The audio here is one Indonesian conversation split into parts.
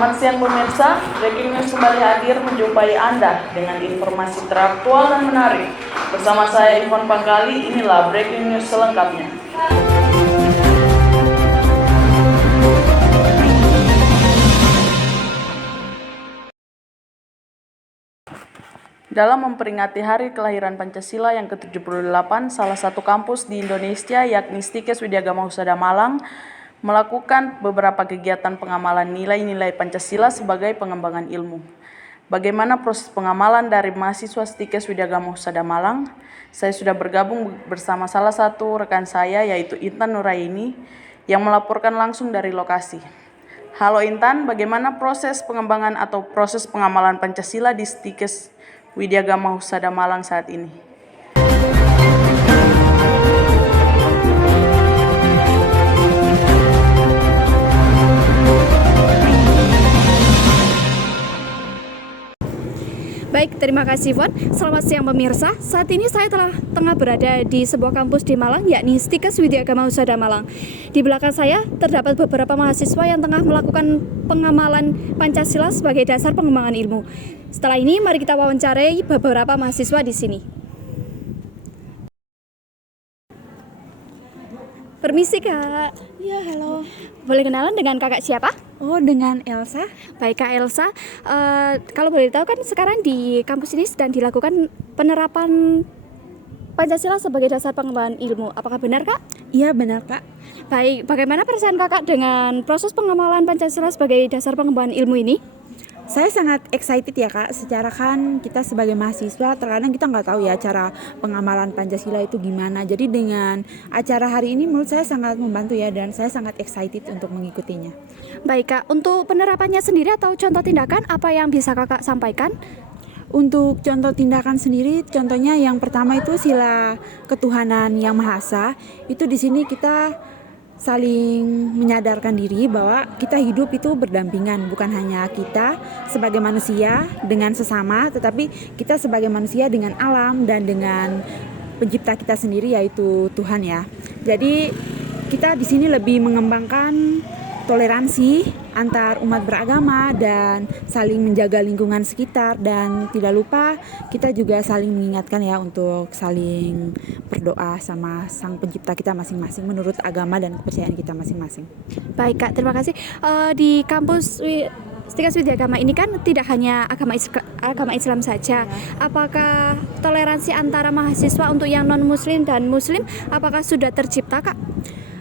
Selamat siang pemirsa, Breaking News kembali hadir menjumpai Anda dengan informasi teraktual dan menarik. Bersama saya Ivan Pangkali, inilah Breaking News selengkapnya. Dalam memperingati hari kelahiran Pancasila yang ke-78, salah satu kampus di Indonesia yakni Stikes Widyagama Husada Malang melakukan beberapa kegiatan pengamalan nilai-nilai Pancasila sebagai pengembangan ilmu. Bagaimana proses pengamalan dari mahasiswa Stikes Widyagama Husada Malang? Saya sudah bergabung bersama salah satu rekan saya yaitu Intan Nuraini yang melaporkan langsung dari lokasi. Halo Intan, bagaimana proses pengembangan atau proses pengamalan Pancasila di Stikes Widyagama Husada Malang saat ini? Baik, terima kasih Von. Selamat siang pemirsa. Saat ini saya tengah berada di sebuah kampus di Malang, yakni Stikes Widyagama Husada Malang. Di belakang saya terdapat beberapa mahasiswa yang tengah melakukan pengamalan Pancasila sebagai dasar pengembangan ilmu. Setelah ini, mari kita wawancarai beberapa mahasiswa di sini. Permisi Kak. Ya, halo. Boleh kenalan dengan kakak siapa? Oh, dengan Elsa. Baik Kak Elsa, kalau boleh tahu kan sekarang di kampus ini sedang dilakukan penerapan Pancasila sebagai dasar pengembangan ilmu. Apakah benar Kak? Iya, benar Kak. Baik, bagaimana perasaan Kakak dengan proses pengamalan Pancasila sebagai dasar pengembangan ilmu ini? Saya sangat excited ya Kak. Secara kan kita sebagai mahasiswa terkadang kita nggak tahu ya cara pengamalan Pancasila itu gimana. Jadi dengan acara hari ini menurut saya sangat membantu ya, dan saya sangat excited untuk mengikutinya. Baik Kak, untuk penerapannya sendiri atau contoh tindakan apa yang bisa Kakak sampaikan? Untuk contoh tindakan sendiri, contohnya yang pertama itu sila ketuhanan yang Maha Esa. Itu di sini kita saling menyadarkan diri bahwa kita hidup itu berdampingan, bukan hanya kita sebagai manusia dengan sesama, tetapi kita sebagai manusia dengan alam dan dengan pencipta kita sendiri yaitu Tuhan ya. Jadi kita di sini lebih mengembangkan toleransi antar umat beragama dan saling menjaga lingkungan sekitar, dan tidak lupa kita juga saling mengingatkan ya untuk saling berdoa sama Sang Pencipta kita masing-masing menurut agama dan kepercayaan kita masing-masing. Baik Kak, terima kasih. Di kampus Stikes Widyagama ini kan tidak hanya agama Islam saja. Apakah toleransi antara mahasiswa untuk yang non-muslim dan muslim apakah sudah tercipta Kak?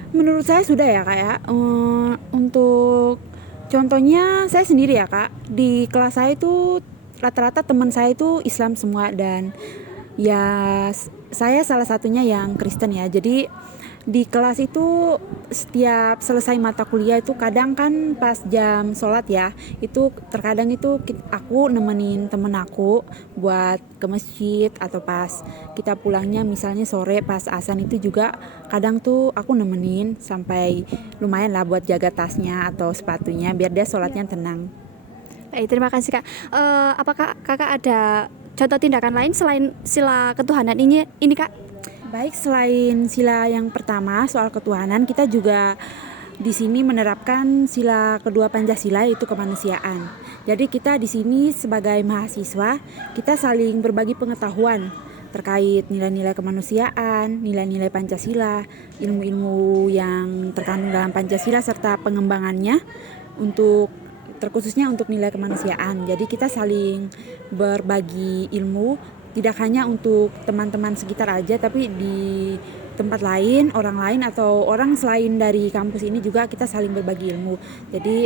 Menurut saya sudah ya Kak ya. Untuk contohnya saya sendiri ya Kak, di kelas saya itu rata-rata teman saya itu Islam semua, dan ya saya salah satunya yang Kristen ya. Jadi di kelas itu setiap selesai mata kuliah itu kadang kan pas jam sholat ya, itu terkadang itu aku nemenin temen aku buat ke masjid, atau pas kita pulangnya misalnya sore pas azan itu juga kadang tuh aku nemenin sampai lumayan lah buat jaga tasnya atau sepatunya biar dia sholatnya tenang. Baik, terima kasih Kak. Apakah Kakak ada contoh tindakan lain selain sila ketuhanan ini Kak? Baik, selain sila yang pertama soal ketuhanan, kita juga di sini menerapkan sila kedua Pancasila yaitu kemanusiaan. Jadi kita di sini sebagai mahasiswa, kita saling berbagi pengetahuan terkait nilai-nilai kemanusiaan, nilai-nilai Pancasila, ilmu-ilmu yang terkandung dalam Pancasila serta pengembangannya untuk terkhususnya untuk nilai kemanusiaan. Jadi kita saling berbagi ilmu tidak hanya untuk teman-teman sekitar aja, tapi di tempat lain, orang lain atau orang selain dari kampus ini juga kita saling berbagi ilmu. Jadi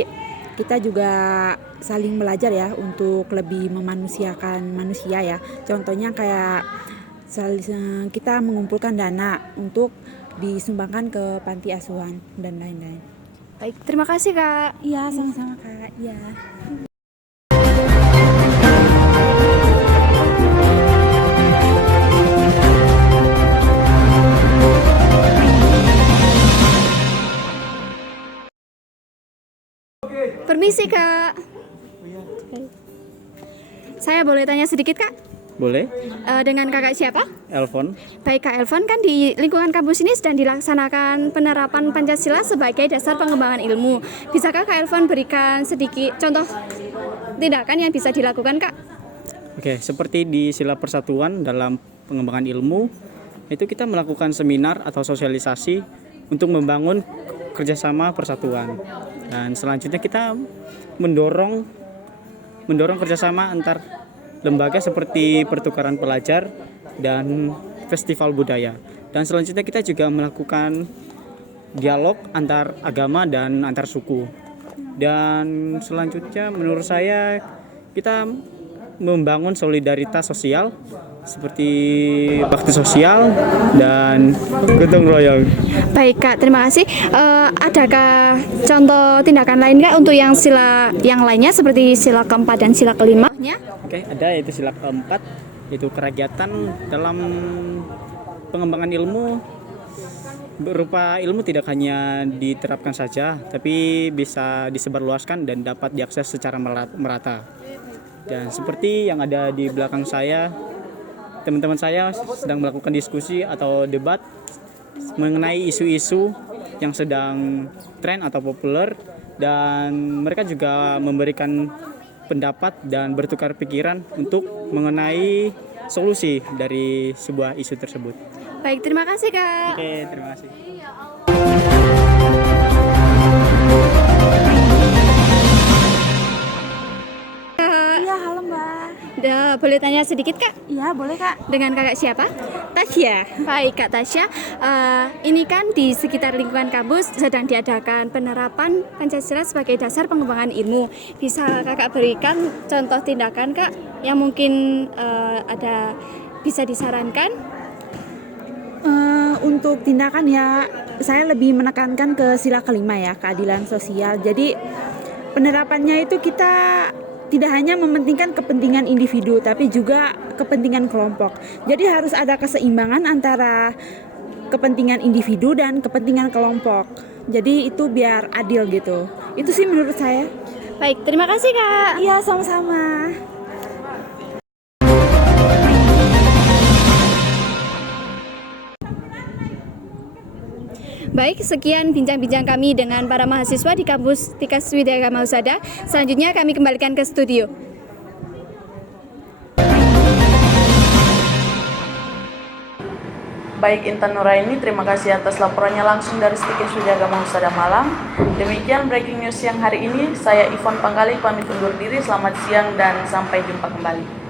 kita juga saling belajar ya untuk lebih memanusiakan manusia ya. Contohnya kayak kita mengumpulkan dana untuk disumbangkan ke panti asuhan dan lain-lain. Baik, terima kasih Kak. Iya, sama-sama Kak. Iya. Permisi Kak. Saya boleh tanya sedikit Kak? Boleh, Dengan kakak siapa? Elvon. Baik Kak Elvan, kan di lingkungan kampus ini sedang dilaksanakan penerapan Pancasila sebagai dasar pengembangan ilmu. Bisakah Kak Elvan berikan sedikit contoh tindakan yang bisa dilakukan Kak? Oke, seperti di Sila Persatuan dalam pengembangan ilmu, itu kita melakukan seminar atau sosialisasi untuk membangun kerjasama persatuan. Dan selanjutnya kita mendorong kerjasama antar lembaga seperti pertukaran pelajar dan festival budaya. Dan selanjutnya kita juga melakukan dialog antar agama dan antar suku. Dan selanjutnya menurut saya kita membangun solidaritas sosial seperti bakti sosial dan gotong royong. Baik Kak, terima kasih. Adakah contoh tindakan lain Kak untuk yang sila yang lainnya seperti sila keempat dan sila kelima? Oke, ada yaitu sila keempat, yaitu kerakyatan dalam pengembangan ilmu. Berupa ilmu tidak hanya diterapkan saja, tapi bisa disebarluaskan dan dapat diakses secara merata. Dan seperti yang ada di belakang saya, teman-teman saya sedang melakukan diskusi atau debat mengenai isu-isu yang sedang tren atau populer, dan mereka juga memberikan pendapat dan bertukar pikiran untuk mengenai solusi dari sebuah isu tersebut. Baik, terima kasih Kak. Oke, terima kasih. Iya, halo Mbak. Boleh tanya sedikit Kak? Iya, boleh Kak. Dengan kakak siapa? Tasya. Baik Kak Tasya, ini kan di sekitar lingkungan kampus sedang diadakan penerapan Pancasila sebagai dasar pengembangan ilmu. Bisa kakak berikan contoh tindakan Kak yang mungkin ada bisa disarankan? Untuk tindakan ya, saya lebih menekankan ke sila kelima ya, keadilan sosial. Jadi penerapannya itu kita tidak hanya mementingkan kepentingan individu, tapi juga kepentingan kelompok. Jadi harus ada keseimbangan antara kepentingan individu dan kepentingan kelompok. Jadi itu biar adil gitu. Itu sih menurut saya. Baik, terima kasih Kak. Iya, sama-sama. Baik, sekian bincang-bincang kami dengan para mahasiswa di kampus Tikas Widyagama Husada. Selanjutnya kami kembalikan ke studio. Baik Intan Nuraini, terima kasih atas laporannya langsung dari Stikes Widyagama Husada Malang. Demikian breaking news siang hari ini. Saya Ivon Panggali pamit undur diri. Selamat siang dan sampai jumpa kembali.